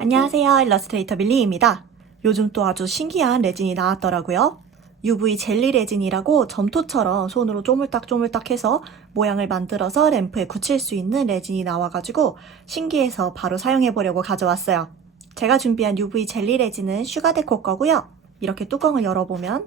안녕하세요. 일러스트레이터 밀리입니다. 요즘 또 아주 신기한 레진이 나왔더라고요. UV 젤리 레진이라고 점토처럼 손으로 쪼물딱 쪼물딱 해서 모양을 만들어서 램프에 붙일 수 있는 레진이 나와가지고 신기해서 바로 사용해보려고 가져왔어요. 제가 준비한 UV 젤리 레진은 슈가데코 거고요. 이렇게 뚜껑을 열어보면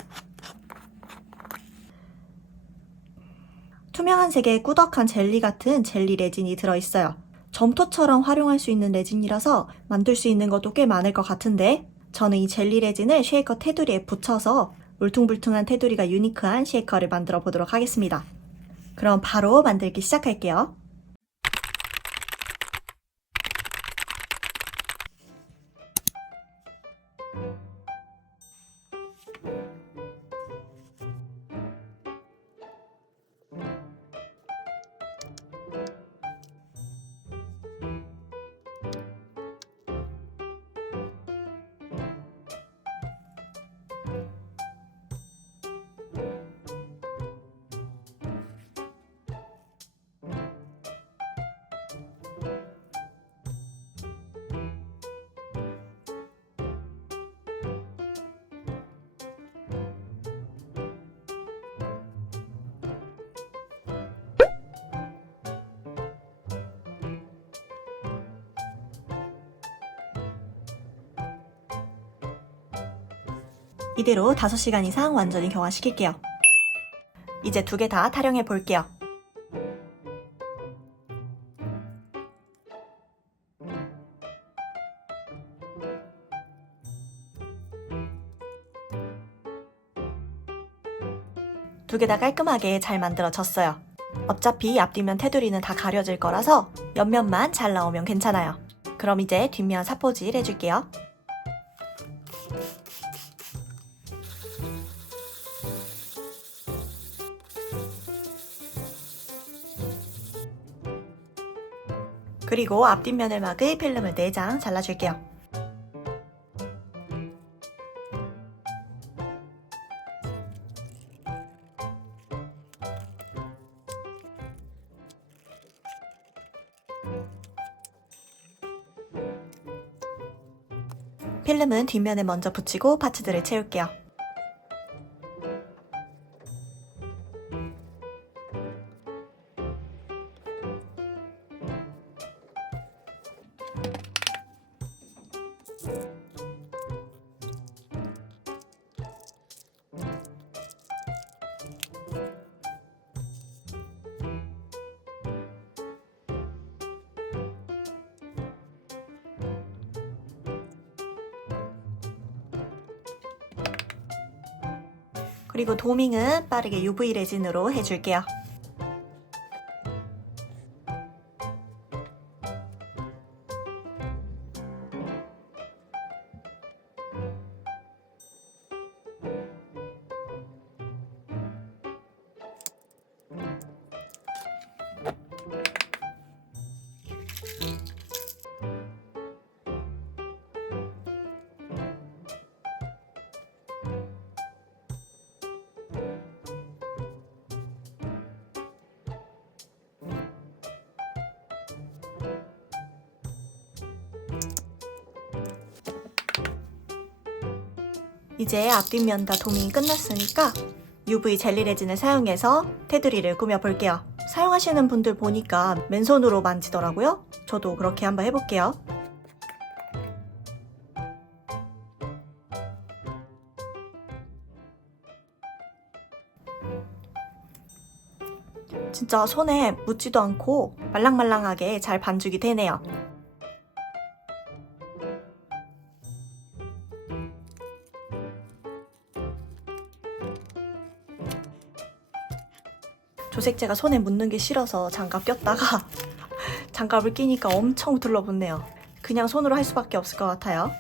투명한 색의 꾸덕한 젤리 같은 젤리 레진이 들어있어요. 점토처럼 활용할 수 있는 레진이라서 만들 수 있는 것도 꽤 많을 것 같은데 저는 이 젤리 레진을 쉐이커 테두리에 붙여서 울퉁불퉁한 테두리가 유니크한 쉐이커를 만들어 보도록 하겠습니다. 그럼 바로 만들기 시작할게요. 이대로 5시간 이상 완전히 경화시킬게요. 이제 두 개 다 타령해 볼게요. 두 개 다 깔끔하게 잘 만들어졌어요. 어차피 앞뒷면 테두리는 다 가려질 거라서 옆면만 잘 나오면 괜찮아요. 그럼 이제 뒷면 사포질 해줄게요. 그리고 앞뒷면을 막을 필름을 4장 잘라줄게요. 필름은 뒷면에 먼저 붙이고 파츠들을 채울게요. 그리고 도밍은 빠르게 UV 레진으로 해줄게요. 이제 앞뒷면 다 도밍이 끝났으니까 UV 젤리 레진을 사용해서 테두리를 꾸며볼게요. 사용하시는 분들 보니까 맨손으로 만지더라고요. 저도 그렇게 한번 해볼게요. 진짜 손에 묻지도 않고 말랑말랑하게 잘 반죽이 되네요. 조색제가 손에 묻는 게 싫어서 장갑 꼈다가 장갑을 끼니까 엄청 들러붙네요. 그냥 손으로 할 수밖에 없을 것 같아요.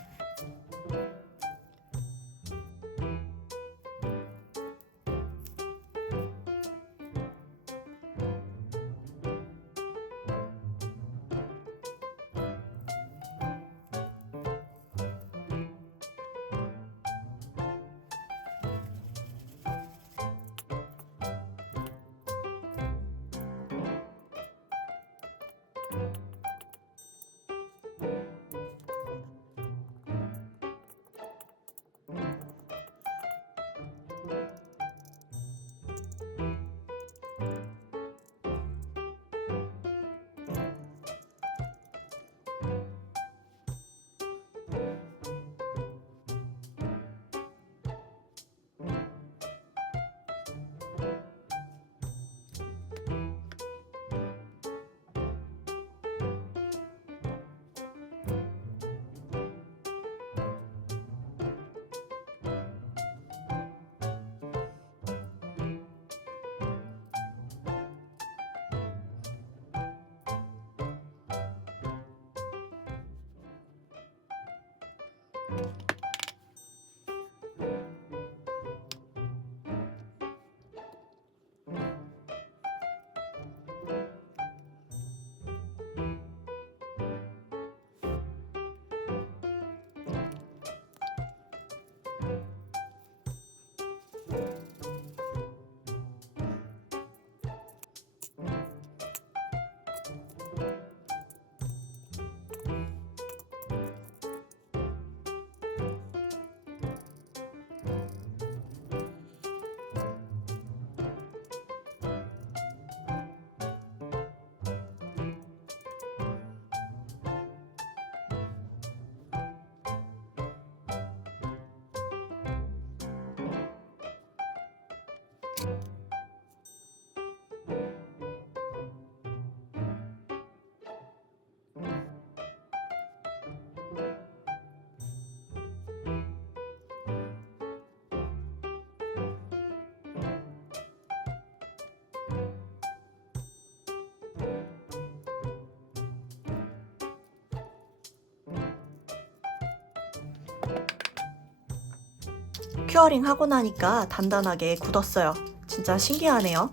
큐어링 하고 나니까 단단하게 굳었어요. 진짜 신기하네요.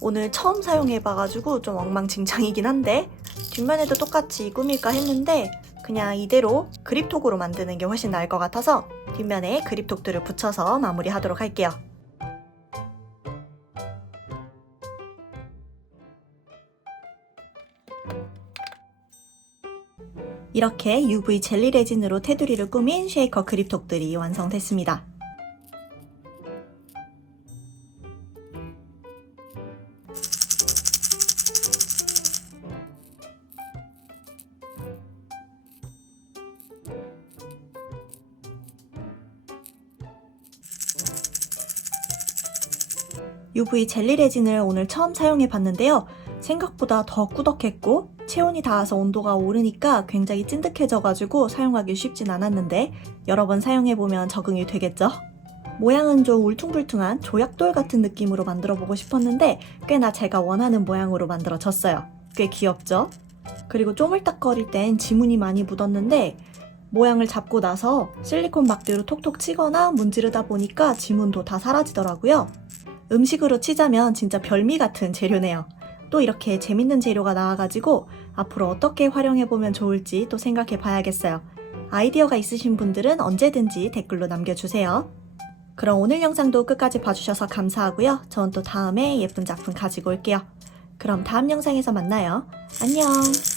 오늘 처음 사용해봐가지고 좀 엉망진창이긴 한데 뒷면에도 똑같이 꾸밀까 했는데 그냥 이대로 그립톡으로 만드는 게 훨씬 나을 것 같아서 뒷면에 그립톡들을 붙여서 마무리하도록 할게요. 이렇게 UV 젤리 레진으로 테두리를 꾸민 쉐이커 그립톡들이 완성됐습니다. UV 젤리 레진을 오늘 처음 사용해 봤는데요. 생각보다 더 꾸덕했고 체온이 닿아서 온도가 오르니까 굉장히 찐득해져가지고 사용하기 쉽진 않았는데 여러 번 사용해보면 적응이 되겠죠? 모양은 좀 울퉁불퉁한 조약돌 같은 느낌으로 만들어 보고 싶었는데 꽤나 제가 원하는 모양으로 만들어졌어요. 꽤 귀엽죠? 그리고 쪼물딱거릴 땐 지문이 많이 묻었는데 모양을 잡고 나서 실리콘 막대로 톡톡 치거나 문지르다 보니까 지문도 다 사라지더라고요. 음식으로 치자면 진짜 별미 같은 재료네요. 또 이렇게 재밌는 재료가 나와가지고 앞으로 어떻게 활용해보면 좋을지 또 생각해 봐야겠어요. 아이디어가 있으신 분들은 언제든지 댓글로 남겨주세요. 그럼 오늘 영상도 끝까지 봐주셔서 감사하고요. 전또 다음에 예쁜 작품 가지고 올게요. 그럼 다음 영상에서 만나요. 안녕!